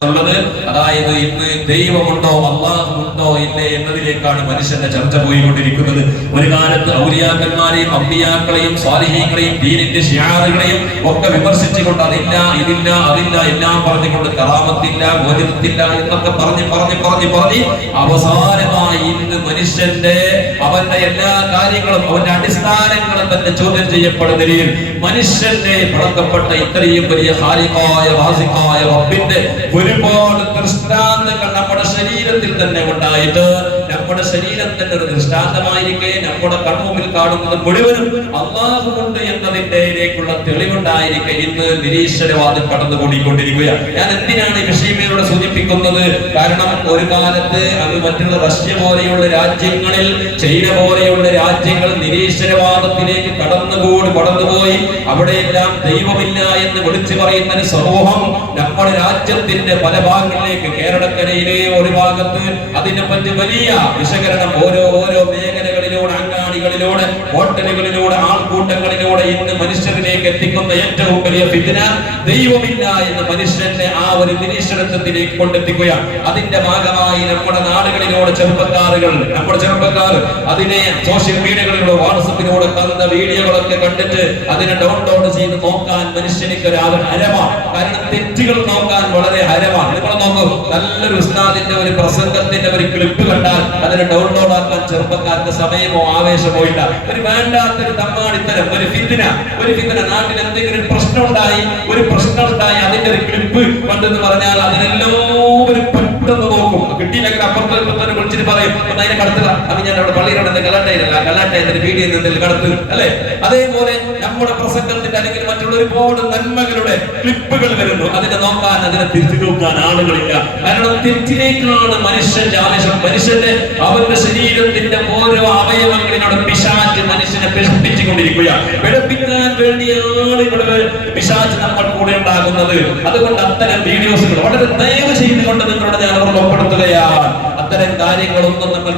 അതായത് ഇന്ന് ദൈവമുണ്ടോ അല്ലാഹുണ്ടോ ഇല്ലേ എന്നതിലേക്കാണ് മനുഷ്യന്റെ ചർച്ച പോയിക്കൊണ്ടിരിക്കുന്നത്. ഒരു കാലത്ത് ഔലിയാക്കന്മാരെയും അമ്പിയാക്കളെയും സ്വാലിഹീങ്ങളെയും ദീനിന്റെ ശിആറുകളെയും ഒക്കെ വിമർശിച്ചുകൊണ്ട് അതില്ല ഇതില്ല അതില്ല എല്ലാം പറഞ്ഞുകൊണ്ട് കറാമത്തില്ല മോചനത്തില്ല എന്നൊക്കെ പറഞ്ഞ് അവസാനമായി ഇന്ന് മനുഷ്യന്റെ അവന്റെ എല്ലാ കാര്യങ്ങളും അവന്റെ അടിസ്ഥാനങ്ങളും തന്നെ ചോദ്യം ചെയ്യപ്പെടുന്ന നിലയിൽ മനുഷ്യന്റെ പടക്കപ്പെട്ട ഇത്രയും വലിയ ഖാലിഖായ റാസിഖായ റബ്ബിന്റെ ഒരുപാട് ദൃഷ്ടാന്തങ്ങൾ നമ്മുടെ ശരീരത്തിൽ തന്നെ ഉണ്ടായിട്ട് നമ്മുടെ ശരീരം തന്നെ ഒരു ദൃഷ്ടാന്തമായിരിക്കെ നമ്മുടെ കൺമുമ്പിൽ കാണുന്നത് മുഴുവനും അല്ലാഹുവുണ്ട് എന്നതിന്റെയിലേക്കുള്ള തെളിവുണ്ടായിരിക്കെ ഇന്ന് നിരീശ്വരവാദം കടന്നുകൂടിക്കൊണ്ടിരിക്കുകയാണ്. ഞാൻ എന്തിനാണ് ഈ വിഷയമേലൂടെ സൂചിപ്പിക്കുന്നത്? കാരണം ഒരു കാലത്ത് അത് മറ്റുള്ള റഷ്യ പോലെയുള്ള രാജ്യങ്ങളിൽ, ചൈന പോലെയുള്ള രാജ്യങ്ങൾ നിരീശ്വരവാദത്തിലേക്ക് കടന്നുപോയി അവിടെയെല്ലാം ദൈവമില്ല എന്ന് വിളിച്ചു പറയുന്ന ഒരു സമൂഹം നമ്മുടെ രാജ്യത്തിന്റെ പല ഭാഗങ്ങളിലേക്ക്, കേരളക്കരയിലെ ഒരു ഭാഗത്ത് അതിനെപ്പറ്റി വലിയ വിശകലനം ഓരോ മേഖലകളിലൂടെ, അങ്ങാടികളിലൂടെ, ഹോട്ടലുകളിലൂടെ, ആൾക്കൂട്ടങ്ങളിലൂടെ ഇന്ന് മനുഷ്യരിലേക്ക് എത്തിക്കുന്ന ഏറ്റവും വലിയ ഫിത്ന ദൈവമില്ല എന്ന് മനുഷ്യന്റെ ആ ഒരു നിരീശ്വരത്വത്തിലേക്ക് കൊണ്ടെത്തിക്കുകയാണ്. അതിന്റെ ഭാഗമായി നമ്മുടെ നാടുകളിലൂടെ നമ്മുടെ ചെറുപ്പക്കാർ അതിനെ സോഷ്യൽ മീഡിയകളിലൂടെ, വാട്സപ്പിലൂടെ കണ്ട വീഡിയോകളൊക്കെ കണ്ടിട്ട് അതിനെ ഡൗൺലോഡ് ചെയ്ത് നോക്കാൻ മനുഷ്യനിക്ക് ഒരു ഹരമാണ്. കാരണം തെറ്റുകൾ നോക്കാൻ വളരെ ഹരമാണ്. നിങ്ങൾ നോക്കൂ, നല്ലൊരു ഉസ്താദിന്റെ ഒരു പ്രസംഗത്തിന്റെ ഒരു ക്ലിപ്പ് കണ്ടാൽ അതിനെ ഡൗൺലോഡ് ആക്കാൻ ചെറുപ്പക്കാർക്ക് സമയമോ ആവേശമോ ഇല്ല. ഒരു വേണ്ടാത്തൊരു തമ്മാടിത്തരം, ഒരു ഫിത്ന നാട്ടിൽ എന്തെങ്കിലും പ്രശ്നം ഉണ്ടായി അതിന്റെ ഒരു ക്ലിപ്പ് കണ്ടെന്ന് പറഞ്ഞാൽ അതിനെല്ലാവരും പെട്ടെന്ന് നോക്കും. കിട്ടിയില്ലെങ്കിൽ അപ്പുറത്തെ വിളിച്ചിട്ട് പറയും അതിനെ കടത്തുക, അത് ഞാൻ അവിടെ പള്ളിയിലോടെ കല്ലാട്ടായതിന്റെ വീഡിയോ എന്തെങ്കിലും കടത്തുക അല്ലെ. അതേപോലെ നമ്മുടെ പ്രസംഗത്തിന്റെ അല്ലെങ്കിൽ മറ്റുള്ള ഒരുപാട് നന്മകളുടെ ക്ലിപ്പുകൾ വരുന്നു, അതിനെ നോക്കാൻ, അതിനെ തിരിച്ചു നോക്കാൻ ആളുകളില്ല. കാരണം തെറ്റിലേക്കാണ് മനുഷ്യന്റെ ആവേശം. മനുഷ്യന്റെ അവന്റെ ശരീരത്തിന്റെ ഓരോ അവയവങ്ങളിനോട് പിശാച് മനുഷ്യനെ പിഴപ്പിച്ചുകൊണ്ടിരിക്കുകയാണ്. പിഴപ്പിക്കാൻ വേണ്ടിയാണ് ഇവിടെ പിശാച് നമ്മൾ കൂടെ ഉണ്ടാകുന്നത്. അതുകൊണ്ട് അത്തരം വീഡിയോസുകൾ വളരെ ദയവ് ചെയ്തുകൊണ്ട് നിങ്ങളോട് ഞാൻ ഓർമ്മപ്പെടുത്തുകയാണ്. അത്തരം കാര്യങ്ങളൊന്നും നമ്മൾ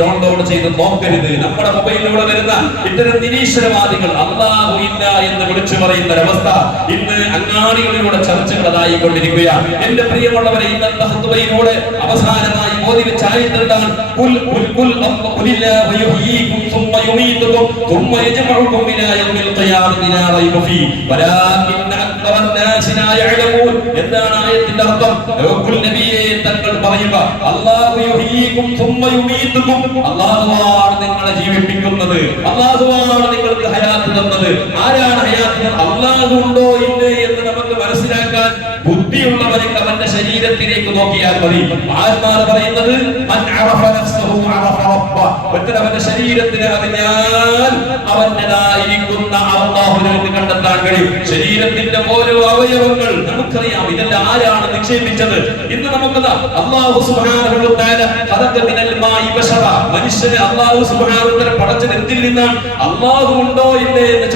ഡൗൺലോഡ് ചെയ്ത് നോക്കരുത്. നമ്മുടെ മൊബൈലിലൂടെ വരുന്ന ഇത്തരം നിരീശ്വരവാദികൾ അല്ലാഹു ഇല്ല എന്ന് വിളിച്ചു പറയുന്ന ഒരവസ്ഥ ഇന്ന് അങ്ങാടികളിലൂടെ ചർച്ചകളായിക്കൊണ്ടിരിക്കുകയാണ്. എന്റെ പ്രിയമുള്ളവരെ, ഇന്നത്തെ ഖുതുബയിലൂടെ അവസാനമായി ഓതി വെച്ച ആയത്താണ് ഖുൽ അല്ലാഹു യുഹ്യീകും സുമ്മ യുമീതുകും സുമ്മ യജ്മഉകും ഇലാ യൗമിൽ ഖിയാമത്തി ലാ റൈബ ഫീ വലാകിന്ന അക്തറൻ നാസി ലാ യഅലമൂൻ. എന്താണ് ആയത്തിന്റെ അർത്ഥം? ഖുൽ നബിയേ, തങ്ങൾ പറയുക, അല്ലാഹു യുഹ്യീകും സുമ്മ യുമീതുകും, അല്ലാഹുവാണ് നിങ്ങളെ ജീവിപ്പിക്കുന്നത്, അല്ലാഹുവാണ് നിങ്ങൾക്ക് ഹയാത്ത് തന്നത്. ആരാണ് ഹയാത്ത്? അല്ലാഹു ഉണ്ടോ ഇല്ലേ എന്ന് നമുക്ക് മനസ്സിലാക്കാൻ ബുദ്ധിയുള്ളവർക്ക് അവന്റെ ശരീരത്തിലേക്ക് നോക്കിയാൽ മതി. ആത്മാവ് പറയുന്നത് അവന്റെ ശരീരത്തിന് അറിഞ്ഞാൽ അവന്റേതായിരിക്കുന്ന അല്ലാഹുവിനെ കണ്ടെത്താൻ കഴിയും. ശരീരത്തിന്റെ ഓരോ അവയവങ്ങൾ നമുക്കറിയാം. ഇതെല്ലാം ആരാണ് നിക്ഷേപിച്ചത്? ഇന്ന് നമുക്കതാ അല്ലാഹു സുബ്ഹാനഹു വ തആല ഖലഖ മിനൽ മാഇ ബശറ, മനുഷ്യനെ അല്ലാഹു സുബ്ഹാനഹു വ തആല പടച്ചത് എന്തിൽ നിന്നാണ്? അല്ലാഹു ഉണ്ടോ ഇല്ലേ എന്ന്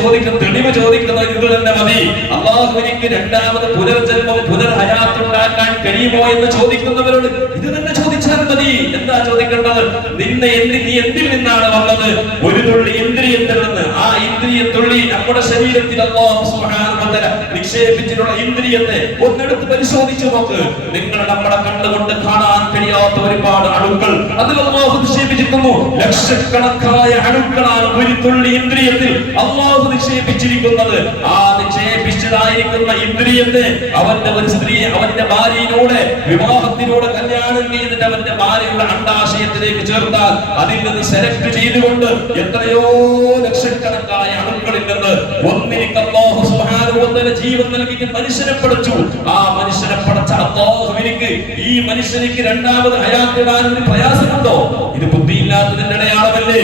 തെളിവ് ചോദിക്കുന്നത് ഇത് തന്നെ മതി. അല്ലാഹുവിനിക്ക് രണ്ടാമത് പുനർജന്മം, പുനർഹയാത്ത് ഉണ്ടാക്കാൻ കഴിയുമോ എന്ന് ചോദിക്കുന്നവരോട് ഇത് തന്നെ ചോദിച്ചാൽ മതി. എന്താ ചോദിക്കേണ്ടത്? നീ എന്തിൽ നിന്നാണ് വന്നത്? ഒരു തുള്ളി ഇന്ദ്രിയത്തിൽ നിന്ന്. ആ ഇന്ദ്രിയ തുള്ളി നമ്മുടെ ശരീരത്തിൽ അല്ലാഹു സുബ്ഹാനഹു വ തആല നിക്ഷേപിച്ചിട്ടുള്ള ഇന്ദ്രിയത്തെ ഒന്നെടുത്ത് പരിശോധിച്ചു നോക്ക്. നിങ്ങൾ നമ്മുടെ കണ്ണുകൊണ്ട് കാണാൻ കഴിയാത്ത ഒരുപാട് അണുക്കൾ അതിൽ അല്ലാഹു നിക്ഷേപിച്ചിരിക്കുന്നു. ലക്ഷക്കണക്കായ അണുക്കളാണ് ഒരു തുള്ളി ഇന്ദ്രിയത്തിൽ അല്ലാഹു നിക്ഷേപിച്ചിരിക്കുന്നത്. ആ നിക്ഷേപിച്ചതായിരിക്കുന്ന ഇന്ദ്രിയത്തെ അവന്റെ ഒരു സ്ത്രീ അവന്റെ ഭാര്യയിലൂടെ വിവാഹത്തിലൂടെ കല്യാണം ചെയ്തിട്ട് അവന്റെ ഭാര്യയുടെ അണ്ടാശയത്തിലേക്ക് ചേർത്താൽ അതിൽ നിന്ന് സെലക്ട് ചെയ്തുകൊണ്ട് എത്രയോ ലക്ഷക്കണക്കായ അണുക്കളിൽ നിന്ന് ഒന്നിലേക്ക് അല്ലാഹു സുബ്ഹാനഹു വ തആല ജീവൻ നൽകി മനുഷ്യനെ പടച്ചു. ആ മനുഷ്യനെ പടച്ച അല്ലാഹുവിനിക്ക് ഈ മനുഷ്യനിക്ക് രണ്ടാമത് ഹയാത്ത് ഇടാൻ ഒരു പ്രയാസമുണ്ടോ? ഇത് ബുദ്ധിയില്ലാത്തതിന്റെ അടയാളമല്ലേ?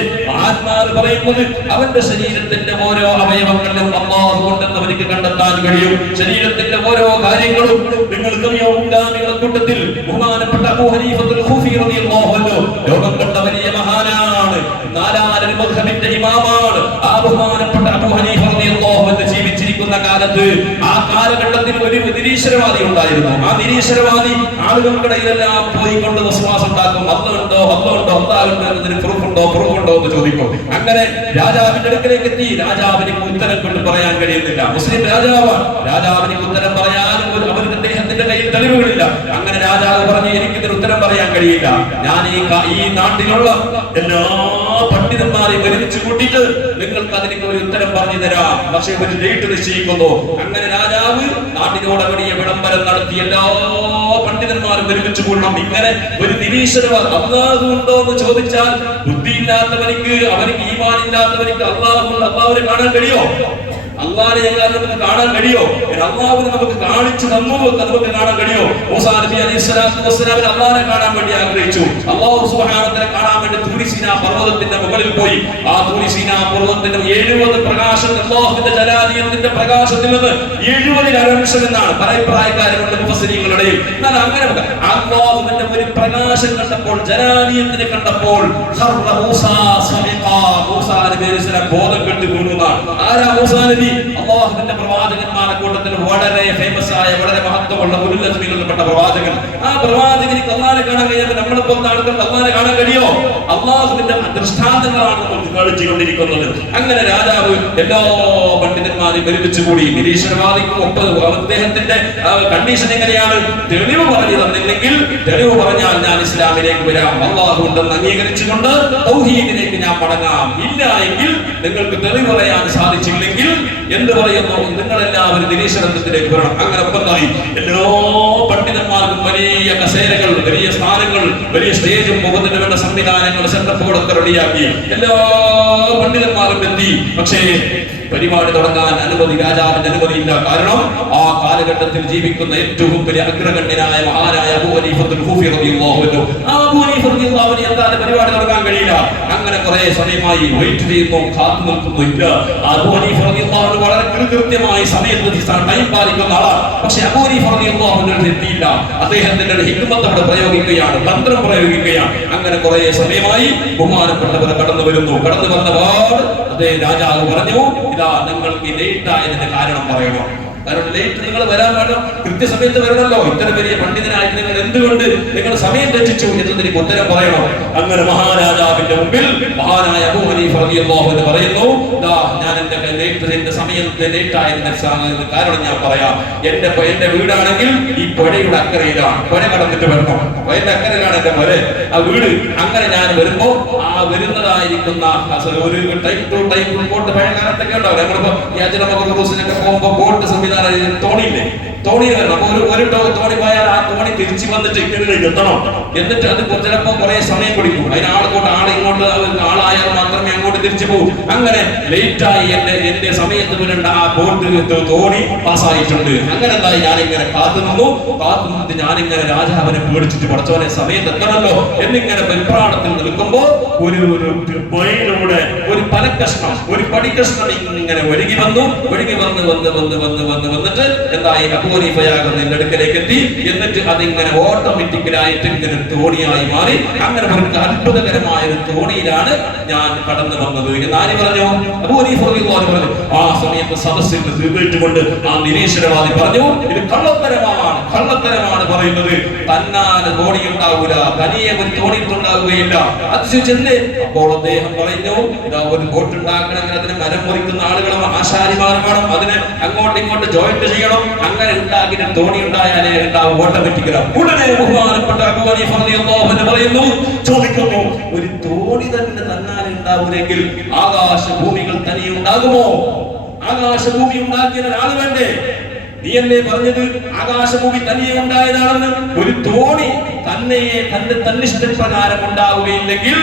ആത്മാവ് പറയുന്നത് അവന്റെ ശരീരത്തിന്റെ ഓരോ അവയവങ്ങളിലും അല്ലാഹു ഉണ്ടെന്ന് അവർക്ക് കണ്ടെത്താൻ കഴിയും. ശരീരത്തിന്റെ ഓരോ കാര്യങ്ങളും നിങ്ങൾക്കറിയോ, മുൻഗാമികളുടെ കൂട്ടത്തിൽ ബഹുമാനപ്പെട്ട അബൂ ഹനീഫത്തുൽ ഖൂഫി റളിയല്ലാഹു അൻഹു ലോകം കണ്ട വലിയ മഹാനാണ്, നാലാലൊരു മദ്ഹബിന്റെ ഇമാമാണ്. ആ ബഹുമാനപ്പെട്ട അബൂ ഹനീഫ റളിയല്ലാഹു അൻഹു ജീവിച്ചിരിക്കുന്ന കാലത്ത്, ആ കാലഘട്ടത്തിൽ കൂട്ടത്തിൽ ഒരു നിരീശ്വരവാദി ഉണ്ടായിരുന്നു. ആ നിരീശ്വരവാദി ആളുകൾക്കിടയിലെല്ലാം പോയിക്കൊണ്ട് വിശ്വാസം ഉണ്ടാക്കും. അള്ളാഹുണ്ടോ എന്നതിന് പ്രൂഫുണ്ടോ എന്ന് ചോദിക്കും. അങ്ങനെ രാജാവിന്റെ അടുക്കലേക്ക് എത്തി. രാജാവിന് ഉത്തരം കൊണ്ട് പറയാൻ കഴിയുന്നില്ല. മുസ്ലിം രാജാവാണ്. രാജാവിന് ഉത്തരം പറയാൻ അവരുടെ അദ്ദേഹത്തിന്റെ കയ്യിൽ തെളിവുകളില്ല. അങ്ങനെ രാജാവ് പറഞ്ഞു, എനിക്കിതിന് ഉത്തരം പറയാൻ കഴിയില്ല. ഞാൻ ഈ നാട്ടിലുള്ള എല്ലാ പണ്ഡിതന്മാരെയും ഒരുമിച്ച് കൂട്ടിയിട്ട് നിങ്ങൾക്ക് അതിന് ഒരു ഉത്തരം പറഞ്ഞു തരാം, പക്ഷെ ഒരു ഡേറ്റ് നിശ്ചയിക്കുന്നു. അങ്ങനെ രാജാവ് നാട്ടിനോട് വലിയ വിളംബരം നടത്തി എല്ലാ പണ്ഡിതന്മാരും ഒരുമിച്ച് കൂടണം. ഇങ്ങനെ ഒരു നിരീശ്വരവാദം അല്ലാഹു ഉണ്ടോ എന്ന് ചോദിച്ചാൽ ബുദ്ധിയില്ലാത്തവനിക്ക്, അവനിക്ക് ഈമാൻ ഇല്ലാത്തവനിക്ക് അല്ലാഹുവിനെ കാണാൻ കഴിയോ? അള്ളാഹിനെ നമുക്ക് കാണാൻ കഴിയോ? അള്ളാഹുവിനെ നമുക്ക് കാണിച്ചു തന്നു നമുക്ക് കാണാൻ കഴിയോ? മൂസാ നബി അലൈഹി സ്വലാത്തു വസ്സലാം അള്ളാഹിനെ കാണാൻ വേണ്ടി ആഗ്രഹിച്ചു. അല്ലാഹു സുബ്ഹാനഹു വ തആല കാണാൻ വേണ്ടി തൂരി സീനാ പർവതത്തിന്റെ മുകളിൽ പോയി. ആ തൂരി സീനാ പർവതത്തിന്റെ 70 പ്രകാശം, അല്ലാഹുവിന്റെ ജലാലിയത്തിന്റെ പ്രകാശത്തിൽ നിന്ന് 70 അംശം എന്നാണ് പരപ്രായക്കാരുണ്ട് മുഫസ്സിരീങ്ങളുടെ. എന്നാൽ അങ്ങനെ അല്ലാഹുവിന്റെ ഒരു പ്രകാശം കണ്ടപ്പോൾ, ജലാലിയത്തിനെ കണ്ടപ്പോൾ മൂസാ നബി അലൈഹി സ്വലാം ബോധം കെട്ട് വീണുന്നാണ്. ആരാ മൂസാ നബി? അല്ലാഹുവിന്റെ പ്രവാചകന്മാരുടെ കൂട്ടത്തിൽ വളരെ ഫേമസ് ആയ, വളരെ മഹത്വമുള്ള ഉലുല്ലസ്മിയിൽപ്പെട്ട പ്രവാചകൻ. ആ പ്രവാചകനിക്ക് അല്ലാഹുവിനെ കാണാൻ കഴിയാതെ നമ്മളെ പോലത്തെ ആൾക്കാർക്ക് അല്ലാഹുവിനെ കാണാൻ കഴിയോ? അല്ലാഹുവിന്റെ ദൃഷ്ടാന്തങ്ങളാണ് നമ്മൾ കാണിച്ചുകൊണ്ടിരിക്കുന്നത്. അങ്ങനെ രാജാവ് എല്ലാ പണ്ഡിതന്മാരെയും ഒരുമിച്ച് കൂടി. നിരീശ്വരവാദിക്കും അദ്ദേഹത്തിന്റെ കണ്ടീഷൻ എങ്ങനെയാണ്? തെളിവ് പറഞ്ഞു തന്നില്ലെങ്കിൽ, തെളിവ് പറഞ്ഞാൽ ഞാൻ ഇസ്ലാമിലേക്ക് വരാം, അല്ലാഹു ഉണ്ടെന്ന് അംഗീകരിച്ചുകൊണ്ട് തൗഹീദിലേക്ക് ഞാൻ മടങ്ങാം. ഇല്ല എങ്കിൽ, നിങ്ങൾക്ക് തെളിവ് പറയാൻ സാധിച്ചില്ലെങ്കിൽ എന്ത് പറയുന്നു? നിങ്ങളെല്ലാവരും നിരീശ്വരത്വത്തിലേക്ക് വരണം. അങ്ങനെ ഒപ്പമായി എല്ലാ പണ്ഡിതന്മാർക്കും വലിയ കസേരകൾ, വലിയ സ്ഥാനങ്ങൾ, വലിയ സ്റ്റേജും മുഖത്തിന് വേണ്ട സംവിധാനങ്ങൾ, സെറ്റപ്പുകളൊക്കെ റെഡിയാക്കി എല്ലാ പണ്ഡിതന്മാരും എത്തി. പക്ഷേ പരിപാടി തുടങ്ങാൻ രാജാവിന്റെ അനുമതിയില്ല. കാരണം ആ കാലഘട്ടത്തിൽ ജീവിക്കുന്ന ഏറ്റവും വലിയ അഗ്രഗണ്യനായ മഹാനായ അബൂ ഹനീഫത്തുൽ ഖൂഫി റളിയല്ലാഹു അൻഹു, ആ അബൂ ഹനീഫ റളിയല്ലാഹു അൻഹു എന്തായാലും പരിപാടി തുടങ്ങാൻ കഴിയില്ല. അങ്ങനെ കുറെ സമയമായി വെയിറ്റ് ചെയ്യുന്നു, കാത്തു നിൽക്കുന്നു. ഇല്ല, അബൂ ഹനീഫ റളിയല്ലാഹു അൻഹു വളരെ കൃത്യമായി സമയത്ത് ടൈം പാലിക്കുന്ന ആളാണ്. പക്ഷെ അബൂ ഹനീഫ റളിയല്ലാഹു അൻഹു എത്തിയില്ല. അദ്ദേഹത്തിന്റെ ഹിക്മത്ത് അവിടെ പ്രയോഗിക്കുകയാണ്, തന്ത്രം പ്രയോഗിക്കുകയാണ്. അങ്ങനെ കുറെ സമയമായി ബഹുമാനപ്പെട്ടവർ കടന്നു വരുന്നു. കടന്നു വന്നപാട് അതേ രാജാവ് പറഞ്ഞു, ഇതാ നിങ്ങൾക്ക് ലേറ്റ് ആയതിന്റെ കാരണം പറയണം. കാരണം ലേറ്റ് നിങ്ങൾ വരാൻ പാടും, കൃത്യസമയത്ത് വരണമല്ലോ. ഇത്ര വലിയ പണ്ഡിതനായിട്ട് നിങ്ങൾ എന്തുകൊണ്ട് നിങ്ങൾ സമയം തെറ്റിച്ചു എന്നതിന് ഉത്തരം പറയണം. അങ്ങനെ മഹാരാജാവിന്റെ മുമ്പിൽ മഹാനായ അബൂ ഹനീഫ റളിയല്ലാഹു അൻഹു പറയുന്നു, ദാ ഞാൻ എന്റെ സമയത്തെ ലേറ്റ് ആയതിന്റെ കാരണം ഞാൻ പറയാം. എന്റെ വീടാണെങ്കിൽ ഈ പുഴയുടെ അക്കരയിലാണ്. പുഴ കടന്നിട്ട് വരണം. പുഴയുടെ അക്കരയിലാണ് എന്റെ പുര, ആ വീട്. അങ്ങനെ ഞാൻ വരുമ്പോ ആ വരുന്നതായിരിക്കുന്ന ഒരു ടൈം ടു ടൈം ബോട്ട് പഴയകാലത്തൊക്കെ ഉണ്ടാവും. നമ്മളിപ്പോ ഈ അജ്റമ ക്രൂസിനൊക്കെ പോകുമ്പോ ബോട്ട് സംവിധാനം തോണിയില്ലേ, തോണിയിൽ വരണം. അപ്പൊ ഒരു തോണി പോയാൽ ആ തോണി തിരിച്ചു വന്നിട്ട് ഇങ്ങോട്ടേക്ക് എത്തണം. എന്നിട്ട് അത് ചിലപ്പോ കുറെ സമയം പിടിക്കും. അതിന് ആളിങ്ങോട്ട് ആളായാൽ മാത്രമേ അങ്ങോട്ട് തിരിച്ചു പോകും. അങ്ങനെ ലേറ്റായി എന്റെ സമയത്ത് വരേണ്ട ആ ബോട്ട് തോണി പാസ്സായിട്ടുണ്ട്. അങ്ങനെ എന്തായി ഞാനിങ്ങനെ കാത്തുനിന്നിട്ട് ഞാനിങ്ങനെ രാജാവിനെ പേടിച്ചിട്ട് പഠിച്ചവനെ സമയത്ത് എത്തണമല്ലോ എന്നിങ്ങനെ വെപ്രാണത്തിൽ നിൽക്കുമ്പോ ഒരു വഴിയിലൂടെ ഒരു പലക്കഷ്ണം, ഒരു പടിക്കഷ്ണം ഇങ്ങനെ ഒഴുകി വന്നിട്ട് എന്തായി അബൂ ഹനീഫയാകുന്ന എന്റെ അടുക്കലേക്ക് എത്തി. എന്നിട്ട് അതിങ്ങനെ ഓട്ടോമാറ്റിക്കലായിട്ട് ഇങ്ങനെ തോണിയായി മാറി. അങ്ങനെ ഒരു അത്ഭുതകരമായ ഒരു തോണിയിലാണ് ഞാൻ കടന്നു വന്നത് എന്ന് ആര് പറഞ്ഞു? അബൂ ഹനീഫ റളിയല്ലാഹു അൻഹു പറഞ്ഞു. ആ സമയത്ത് സദസ്സിൽ നിർത്തിക്കൊണ്ട് ആ നിരീശ്വരവാദി പറഞ്ഞു, ഇത് കള്ളത്തരമാണ് പറയുന്നത്. തന്നാല് തോണി ഉണ്ടാവൂല, തനിയെ ഒരു തോണി ഉണ്ടാവുകയില്ല. അതിശയിച്ചെന്തേ? അപ്പോൾ അദ്ദേഹം പറഞ്ഞു, ഇതാ ഒരു ബോട്ട് ഉണ്ടാക്കണമെങ്കിൽ അതിന് മരം മുറിക്കുന്ന ആളുകളും ആശാരിമാരും വേണം, അതിന് അങ്ങോട്ടും ഇങ്ങോട്ട് ജോയിന്റ് ചെയ്യണം. അങ്ങനെ ഉണ്ടാക്കിയിട്ട് തോണി ഉണ്ടായാലേ ഉണ്ടാവും ഓട്ടോമാറ്റിക്കലാ. ഉടനെ ബഹുമാനപ്പെട്ട അബൂ ഹനീഫ റളിയല്ലാഹു അൻഹു പറയുന്നു, ചോദിക്കുന്നു, ഒരു തോണി തന്നെ തന്നാൽ ഉണ്ടാവുമെങ്കിൽ ആകാശഭൂമികൾ തനിയെ ഉണ്ടാകുമോ? ആകാശഭൂമി ഉണ്ടാക്കിയ ഒരാൾ വേണ്ടേ? നീയല്ലേ പറഞ്ഞത് ആകാശഭൂമി തനിയെ ഉണ്ടായതാണെന്ന്? ഒരു തോണി തന്റെ തന്നിഷ്ടപ്രകാരം ഉണ്ടാവുകയില്ലെങ്കിൽ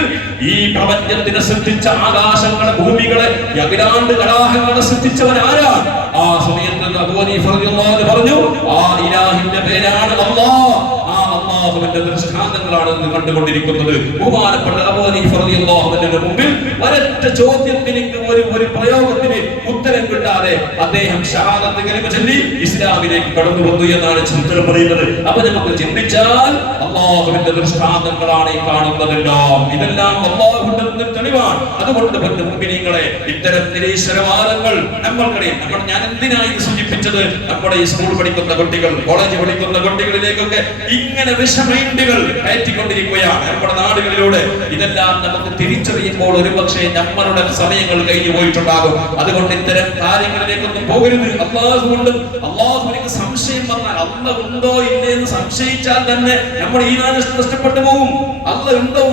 ഈ പ്രപഞ്ചത്തിനെ സൃഷ്ടിച്ച ആകാശങ്ങളെ, ഭൂമികളെ, അഖിലാണ്ട് കടാഹങ്ങളെ സൃഷ്ടിച്ചവൻ ആരാണ്? ആ സമയത്ത് അബൂ ഹനീഫ റളിയല്ലാഹു അൻഹു പറഞ്ഞു, ആ ഇലാഹിന്റെ പേരാണ് അല്ലാഹ്. ആ അല്ലാഹുവിന്റെ ദൃഷ്ടാന്തങ്ങളാണ് ഇന്ന് കണ്ടുകൊണ്ടിരിക്കുന്നത്. ബഹുമാനപ്പെട്ട അബൂ ഹനീഫ റളിയല്ലാഹു അൻഹുവിന്റെ മുമ്പിൽ ഒരൊറ്റ ചോദ്യത്തിന്, ഒരു പ്രയോഗത്തിന് ഉത്തരം കിട്ടാതെ അദ്ദേഹം ഷഹാദത്ത് കലിമ ചൊല്ലി ഇസ്ലാമിലേക്ക് കടന്നു വന്നു എന്നാണ് ചരിത്രം പറയുന്നത്. അപ്പൊ നമുക്ക് ചിന്തിച്ചാൽ അള്ളാഹുവിന്റെ ദൃഷ്ടാന്തങ്ങളാണ് ഈ കാണുന്നതെല്ലാം. ഇതെല്ലാം അള്ളാഹുവിന്റെ തെളിവാണ്. അതുകൊണ്ട് മുഅ്മിനീങ്ങളെ, ഇത്തരം നിരീശ്വരവാദങ്ങൾ നമ്മൾക്കിടയിൽ ഞാൻ എന്തിനായി സൂചിപ്പിച്ചത്, നമ്മുടെ ഈ സ്കൂൾ പഠിക്കുന്ന കുട്ടികൾ, കോളേജ് പഠിക്കുന്ന കുട്ടികളിലേക്കൊക്കെ ഇങ്ങനെ വിഷമൈൻഡുകൾ കയറ്റിക്കൊണ്ടിരിക്കുകയാണ് നമ്മുടെ നാടുകളിലൂടെ. ഇതെല്ലാം നമുക്ക് തിരിച്ചറിയുമ്പോൾ ഒരുപക്ഷെ നമ്മളുടെ സമയങ്ങൾ കഴിഞ്ഞു പോയിട്ടുണ്ടാകും. അതുകൊണ്ട് ഇത്തരം കാര്യങ്ങളിലേക്കൊന്നും പോകരുത്. അള്ളാഹുവിന് സംശയം വന്നാൽ, അല്ലാഹ് ഉണ്ടോ ഇല്ലേ എന്ന് സംശയിച്ചാൽ തന്നെ നമ്മുടെ ഈമാൻ നഷ്ടപ്പെട്ടു പോകും. അല്ലാഹ് ഉണ്ടോ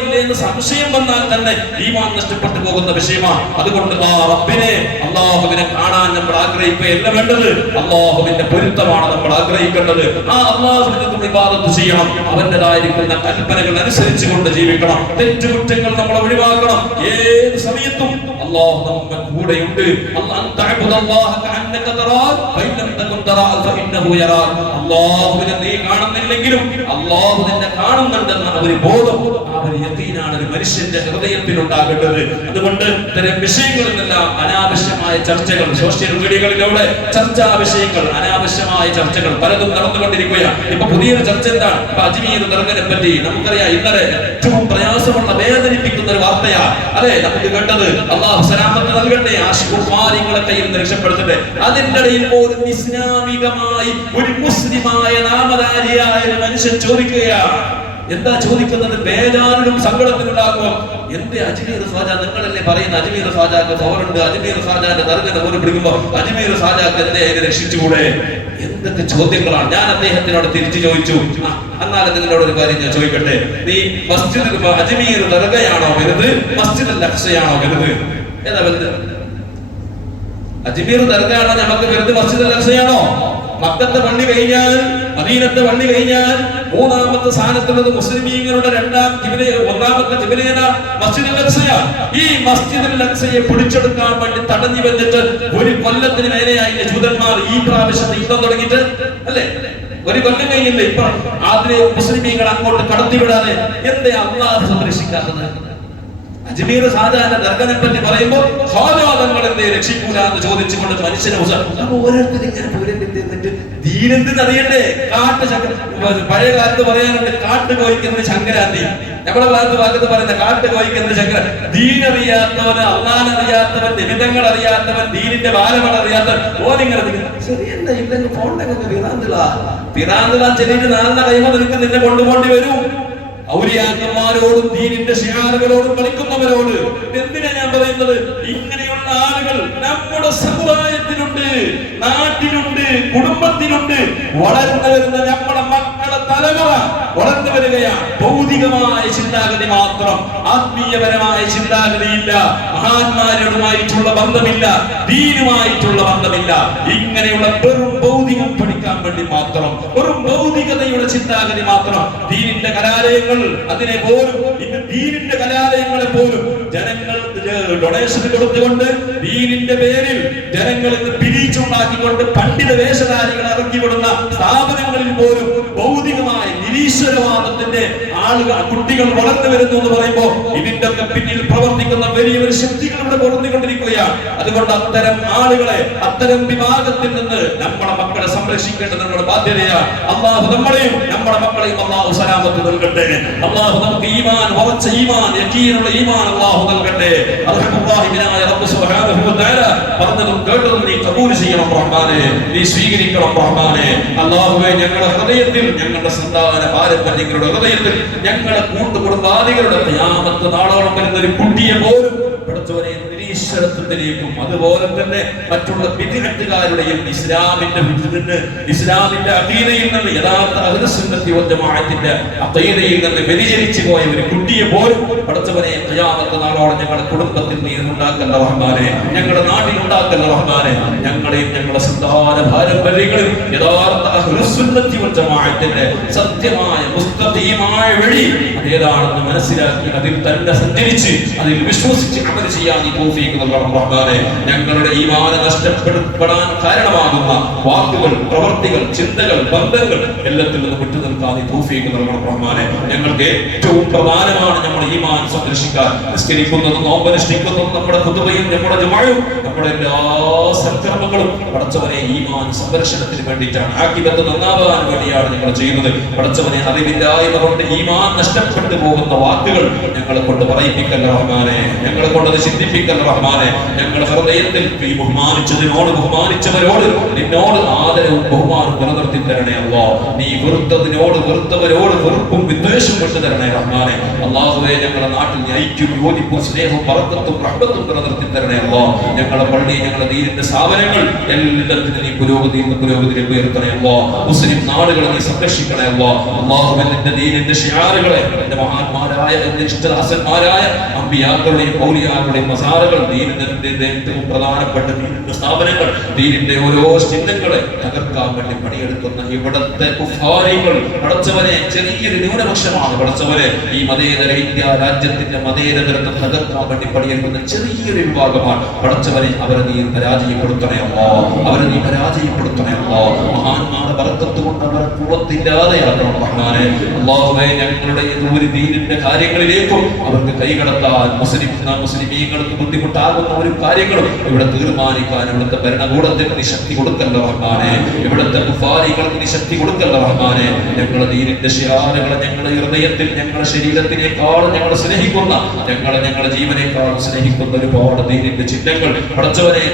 ഇല്ലേ എന്ന് സംശയം വന്നാൽ തന്നെ ഈമാൻ നഷ്ടപ്പെട്ടു പോകുന്ന വിഷയമാണ്. അതുകൊണ്ട് ആ റബ്ബിനെ, അള്ളാഹുവിനെ കാണാൻ നമ്മൾ ആഗ്രഹിക്കുകയല്ല വേണ്ടത്, അള്ളാഹുവിന്റെ പൊരുത്തമാണ് നമ്മൾ ആഗ്രഹിക്കേണ്ടത്. ആ അള്ളാഹുവിനെ നമ്മൾ ഇബാദത്ത് ചെയ്യണം, അവന്റേതായിരിക്കുന്ന കൽപ്പനകൾ അനുസരിച്ചുകൊണ്ട് ജീവിക്കണം, തെറ്റുകുറ്റങ്ങൾ നമ്മൾ ഒഴിവാക്കണം. ഏത് സമയത്തും അള്ളാഹു നമ്മുടെ കൂടെയുണ്ട്. അള്ളാഹുവിനെ നീ കാണുന്നില്ലെങ്കിലും അള്ളാഹു നിന്നെ കാണുന്നുണ്ടെന്ന ഒരു ബോധം, ആ ഒരു യഖീനാണ് ഒരു മനുഷ്യന്റെ ഹൃദയത്തിൽ ഉണ്ടാകേണ്ടത്. അതുകൊണ്ട് ഇത്തരം വിഷയങ്ങളിലെല്ലാം അനാവശ്യമായ ചർച്ചകൾ, സോഷ്യൽ മീഡിയകളിലൂടെ ചർച്ചാ വിഷയങ്ങൾ, അനാവശ്യമായ ചർച്ചകൾ പലതും നടന്നുകൊണ്ടിരിക്കുകയാണ്. ഇപ്പൊ പുതിയൊരു ചർച്ച എന്താണ്? ഇപ്പൊ അജ്മീർ ദർഗനെ പറ്റി നമുക്കറിയാം. ഇന്നലെ ഏറ്റവും പ്രയാസമുള്ള, വേദനിപ്പിക്കുന്ന ഒരു വാർത്തയാ അതെ നമുക്ക് കേട്ടത്. അള്ളാഹു സലാമത്ത് നൽകട്ടെ, ആശുപത്രികളെ കയ്യിൽ നിന്ന് രക്ഷപ്പെടുത്തട്ടെ. അതിന്റെ ഇടയിൽ പോലും ഇസ്ലാമികമായി ഒരു മുസ്ലിമായ നാമധാരിയായ ഒരു മനുഷ്യൻ ചോദിക്കുകയാണ്. എന്താ ചോദിക്കുന്നത്? ബേജാറിനും സങ്കടത്തിനുണ്ടാകുമോ? എന്റെ അജ്മീർ ഖാജ, നിങ്ങളല്ലേ പറയുന്ന അജ്മീർ ഖാജാക്ക് പവറുണ്ട്, അജ്മീർ ഖാജാന്റെ ദർഗനെ പോലും പിടിക്കുമ്പോ അജ്മീർ ഖാജാക്ക് എന്തേ അതിനെ രക്ഷിച്ചുകൂടെ? എന്തൊക്കെ ചോദ്യങ്ങളാണ്. ഞാൻ അദ്ദേഹത്തിനോട് തിരിച്ചു ചോദിച്ചു, എന്നാലും നിങ്ങളോട് ഒരു കാര്യം ഞാൻ ചോദിക്കട്ടെ, നീ മസ്ജിദ് അജ്മീർ ദർഗയാണോ വലുത്, മസ്ജിദ് അൽ അഖ്സയാണോ വലുത്? ഏതാ വലുത്? അജ്മീർ ദർഗയാണോ നമുക്ക് വലുത്, മസ്ജിദ് അൽ അഖ്സയാണോ? മക്കത്തെ പള്ളി കഴിഞ്ഞാൽ, മദീനത്തെ പള്ളി കഴിഞ്ഞാൽ മൂന്നാമത്തെ സ്ഥാനത്തുള്ളത് മുസ്ലിമീങ്ങളുടെ ഒന്നാമത്തെ ജിബിലേന മസ്ജിദുൽ അഖ്സയാണ്. ഈ മസ്ജിദുൽ അഖ്സയെ പിടിച്ചെടുക്കാൻ വേണ്ടി തടഞ്ഞു വെച്ചിട്ട് ഒരു കൊല്ലത്തിന് മേലെയായില്ലേ ജൂതന്മാർ ഈ പ്രാവശ്യത്തെ യുദ്ധം തുടങ്ങിയിട്ട്? അല്ലേ, ഒരു കൊല്ലം കഴിഞ്ഞില്ലേ? ഇപ്പൊ അതിലെ മുസ്ലിമീങ്ങൾ അങ്ങോട്ട് കടത്തിവിടാതെ എന്തേ അല്ലാഹു സംരക്ഷിക്കാത്തത്? അജ്മീർ ഖാജാന്റെ ദർഗനെ പറ്റി പറയുമ്പോൾ ഖാജാതങ്ങൾ എന്തേ രക്ഷിക്കൂല എന്ന് ചോദിച്ചുകൊണ്ട് മനുഷ്യനെ ഓരോരുത്തരും ഇങ്ങനെ പോരെന്നിട്ട് ദീനെന്തെന്ന് അറിയണ്ടേ? പഴയ കാലത്ത് പറയാനുണ്ട്, കാട്ട് കോയിക്കുന്ന ശങ്കരാന്തി. നമ്മുടെ ഭാഗത്ത് പറയുന്ന കാട്ട് കോയിക്കുന്ന ശങ്കര. ദീനറിയാത്തവന്, അള്ളാഹനറിയാത്തവൻ, നിമിതങ്ങൾ അറിയാത്തവൻ, ദീനിന്റെ ബാലകൾ അറിയാത്തവൻ ഓനിങ്ങനെ ശരിയല്ല, ഇല്ലെങ്കിൽ പോണ്ടെങ്കിൽ പിറാന്തിലാൻ ചെല്ലിട്ട് നാളെ കഴിയുമ്പോൾ നിനക്ക് നിന്നെ കൊണ്ടുപോണ്ടി വരും. ഔലിയാക്കന്മാരോടും ദീനിന്റെ ശിഹാറുകളോടും കളിക്കുന്നവരോട് എന്തിനാ ഞാൻ പറയുന്നത്? ഇങ്ങനെയുള്ള ആളുകൾ നമ്മുടെ സമുദായത്തിലുണ്ട്, നാട്ടിലുണ്ട്, കുടുംബത്തിലുണ്ട്. വളർന്നു വരുന്ന നമ്മുടെ മക്കളെ തലമുറ വളർന്നു വരികയാണ്. ഭൗതികമായ ചിന്താഗതി മാത്രം, ആത്മീയപരമായ ചിന്താഗതിയില്ല, മഹാന്മാരുമായിട്ടുള്ള ബന്ധമില്ല, ദീനുമായിട്ടുള്ള ബന്ധമില്ല. ഇങ്ങനെയുള്ള വെറും ഭൗതികം പഠിക്കാൻ വേണ്ടി മാത്രം, വെറും ഭൗതികതയുടെ ചിന്താഗതി മാത്രം. ദീനിന്റെ കലാലയങ്ങൾ, അതിനെ പോലും ഇന്ന് ദീനിന്റെ കലാലയങ്ങളെ പോലും ജനങ്ങൾ ഡൊണേഷൻ കൊടുത്തുകൊണ്ട് ദീനിന്റെ പേരിൽ ജനങ്ങൾ ഇന്ന് പിരിച്ചുണ്ടാക്കിക്കൊണ്ട് പണ്ഡിത വേഷധാരികൾ ഇറക്കിവിടുന്ന സ്ഥാപനങ്ങളിൽ പോലും ഭൗതികമായ നിരീശ്വരവാദത്തിന്റെ ആളുകൾ, കുട്ടികൾ വളർന്നു വരുന്നു എന്ന് പറയുമ്പോൾ ഇതിന്റെ ഒക്കെ പിന്നിൽ പ്രവർത്തിക്കുന്ന വലിയൊരു ശക്തികൾ ഇവിടെ വളർന്നുകൊണ്ടിരിക്കുകയാണ്. അതുകൊണ്ട് അത്തരം ആളുകളെ, അത്തരം വിഭാഗത്തിൽ നിന്ന് നമ്മുടെ മക്കളെ സംരക്ഷിക്കേണ്ടത് നമ്മുടെ ബാധ്യതയാണ്. അള്ളാഹു നമ്മളെയും നമ്മുടെ മക്കളെയും അള്ളാഹു സലാമത്ത് നൽകട്ടെ. അള്ളാഹു നമുക്ക് ഈമാൻ, ഉറച്ച ഈമാൻ, യഖീനുള്ള ഈമാൻ അള്ളാഹു നൽകട്ടെ. അർഹമുറാഹിമിനായ റബ്ബ് സുബ്ഹാനഹു വ തആല പറഞ്ഞതും കേട്ടതും നീ കബൂൽ ചെയ്യണം റഹ്മാനേ, നീ സ്വീകരിക്കണം റഹ്മാനേ. അല്ലാഹുവേ, ഞങ്ങളുടെ ഹൃദയത്തിൽ, ഞങ്ങളുടെ സന്താന പാരമ്പര്യങ്ങളുടെ ഹൃദയത്തിൽ, ഞങ്ങളുടെ കൂട്ടുകുടുംബാദികളുടെ ഖിയാമത്ത് നാളോളം വരുന്ന ഒരു കുട്ടിയെ പോലും പഠിച്ചവനെ നിരീശ്വരത്വത്തിലേക്കും അതുപോലെ തന്നെ മറ്റുള്ള ബിദ്അത്തുകാരുടെയും ഇസ്ലാമിന്റെ അഖീദയിൽ നിന്ന്, യഥാർത്ഥ അഹ്ലുസുന്നത്തി വൽ ജമാഅത്തിന്റെ അഖീദയിൽ നിന്ന് വ്യതിചലിച്ചു പോയ ഒരു കുട്ടിയെ പോലും പഠിച്ചവനെ ഖിയാമത്ത് നാളോളം ഞങ്ങളുടെ കുടുംബത്തിൽ നീ ഉണ്ടാക്കല്ല റഹ്മാനേ, ഞങ്ങളുടെ നാട്ടിൽ ഉണ്ടാക്കല്ല റഹ്മാനേ. ഞങ്ങളെയും ഞങ്ങളുടെ സന്താന പാരമ്പര്യങ്ങളിൽ യഥാർത്ഥ അഹ്ലുസുന്നത്തി വൽ ജമാഅത്തിന്റെ സത്യമായ മുസ്തഖീമായ വഴി അതേതാണെന്ന് മനസ്സിലാക്കി അതിൽ തന്നെ സഞ്ചരിച്ച് അതിൽ വിശ്വസിച്ച് അമൽ ചെയ്യാൻ തൗഫീഖ് നൽകണം റഹ്മാനെ. ഞങ്ങളുടെ ഈമാൻ നഷ്ടപ്പെടാൻ കാരണമാകുന്ന വാക്കുകൾ, പ്രവർത്തികൾ, ചിന്തകൾ, ബന്ധങ്ങൾ എല്ലാത്തിൽ നിന്ന് വിട്ടു നിൽക്കാൻ തൗഫീഖ് നൽകണം റഹ്മാനെ. ഞങ്ങൾക്ക് ഏറ്റവും പ്രധാനമാണ് നമ്മുടെ ഈമാൻ സംരക്ഷിക്കാൻ. നിസ്കരിക്കുന്നതും നോമ്പനുഷ്ഠിക്കുന്നതും നമ്മുടെ ഖുതുബയും നമ്മുടെ ജുമഅയും നമ്മുടെ എല്ലാ സൽക്കർമ്മങ്ങളും പടച്ചവനെ ഈമാൻ സംരക്ഷണത്തിന് വേണ്ടിയിട്ടാണ്, ആഖിബത്ത് നന്നാവാൻ വേണ്ടിയാണ് ഞങ്ങൾ ചെയ്യുന്നത്. പടച്ചവനെ അറിവില്ലായ്മ കൊണ്ട് ഈമാൻ നഷ്ടപ്പെട്ടു പോകുന്ന വാക്കുകൾ ഞങ്ങളെ കൊണ്ട് പറയിപ്പിക്കല്ല റഹ്മാനെ, ഞങ്ങളെ കൊണ്ട് അത് ചിന്തിപ്പിക്കല്ല റഹ്മാനെ. ഞങ്ങളുടെ ഹൃദയത്തിൽ ഈ ബഹുമാനിച്ചതിനോട്, ബഹുമാനിച്ചവരോട് നിന്നോട് ആദരവും ബഹുമാനവും നിലനിർത്തി തരണേ അല്ലാഹ്. നീ വെറുത്തതിനോട്, വെറുത്തവരോട് വെറുപ്പും വിദ്വേഷവും കൊണ്ടു തരണേ റഹ്മാനെ. അല്ലാഹുവേ, ഞങ്ങളുടെ നാട്ടിൽ ഐക്യവും യോജിപ്പും സ്നേഹവും ബറക്കത്തും റഹ്മത്തും നിലനിർത്തി തരണേ അല്ലാഹ്. ഞങ്ങളുടെ പള്ളി, ഞങ്ങളുടെ ദീനിന്റെ സ്ഥാപനങ്ങൾ എല്ലാത്തിനും നീ പുരോഗതിയിലേക്ക് ഉയർത്തണേ അല്ലാഹ്. മുസ്ലിം നാടുകളെ നീ സംരക്ഷിക്കണേ അല്ലാഹ്. അല്ലാഹുവേ, നിന്റെ ദീനിന്റെ ശിആറുകളെ, നിന്റെ മഹാന്മാരായ, നിന്റെ ഇഷ്ടദാസന്മാരായ അമ്പിയാക്കളുടെയും ഔലിയാക്കളുടെയും മസാറുകൾ, ദീനിന്റെ ഏറ്റവും പ്രധാനപ്പെട്ട ദീനിന്റെ സ്ഥാപനങ്ങൾ, ദീനിന്റെ ഓരോ ചിഹ്നങ്ങളെ തകർക്കാൻ വേണ്ടി പണിയെടുക്കുന്ന ഇവിടത്തെ കുഫാരികൾ പടച്ചവനെ ചെറിയൊരു ന്യൂനപക്ഷമാണ് പടച്ചവനെ. ഈ മതേതര ഇന്ത്യ രാജ്യത്തിന്റെ മതേതരത്വം തകർക്കാൻ വേണ്ടി പണിയെടുക്കുന്ന ചെറിയൊരു വിഭാഗമാണ് പടച്ചവനെ. അവരെ നീ പരാജയപ്പെടുത്തണേ അല്ലാഹ്, അവരെ നീ പരാജയപ്പെടുത്തണേ അല്ലാഹ്. മഹാന്മാരുടെ ബർക്കത്ത് കൊണ്ട് അവരെ കുവത്തില്ലാതെയാക്കണം റഹ്മാനെ. അല്ലാഹുവേ, ഞങ്ങളുടെ ഏതൊരു ദീനിന്റെ കാര്യങ്ങളിലേക്കും അവർക്ക് കൈകടത്താൻ, മുസ്ലിമീങ്ങൾക്ക് ബുദ്ധിമുട്ടാകുന്ന ഒരു കാര്യങ്ങളും ഇവിടെ തീർമാനിക്കാൻ ഇവിടുത്തെ ഭരണകൂടത്തിന് നീ ശക്തി കൊടുക്കല്ല റഹ്മാനെ. ഇവിടുത്തെ കുഫാരികൾക്ക് നീ ശക്തി കൊടുക്കല്ല റഹ്മാനെ. ഞങ്ങളുടെ ദീനിന്റെ ശിആറുകളെ ഞങ്ങളുടെ ഹൃദയത്തിൽ, ഞങ്ങളുടെ ശരീരത്തിനേക്കാൾ ഞങ്ങളെ സ്നേഹിക്കുന്ന, ഞങ്ങളുടെ ജീവനേക്കാൾ സ്നേഹിക്കുന്ന ഒരുപാട് ദീനിന്റെ ചിഹ്നങ്ങൾ പടച്ചവനെ,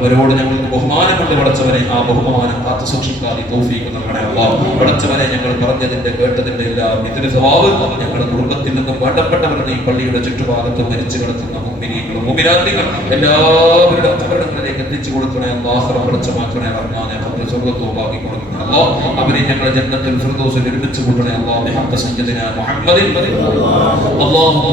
അവരോട് ഞങ്ങൾക്ക് ബഹുമാനമുണ്ട് പടച്ചവനെ. ആ ബഹുമാനം കാത്തു സൂക്ഷിക്കാതെ തൗഫീഖ് നൽകണേ അല്ലാഹ്. പടച്ചവനെ, ഞങ്ങൾ പറഞ്ഞതിന്റെ കേട്ടതിന്റെ എല്ലാം ഇതിന് സവാബ് ഞങ്ങളുടെ കുടുംബത്തിൽ നിന്നും വേണ്ടപ്പെട്ടവർ നീ പള്ളിയുടെ ചുറ്റുഭാഗത്ത് മരിച്ചു കിടക്കുന്ന മുഅ്മിനീങ്ങളും മുഅ്മിനാത്തുകൾ എല്ലാവരുടെ കബറിടങ്ങളിലേക്ക് എത്തിച്ചു കൊടുക്കണേ അല്ലാഹ്. പടച്ചമാക്കണേ റഹ്മാനെ. സ്വർഗ്ഗത്തോപാക്കി കൊടുക്കണേ അല്ലാഹ്. അവരെ ഞങ്ങളെ ജന്നത്തുൽ ഫിർദൗസിൽ ഒരുമിച്ച് കൂട്ടണേ അല്ലാഹ്. ബിഹഖ് സയ്യിദിനാ മുഹമ്മദിൻ അല്ലാഹു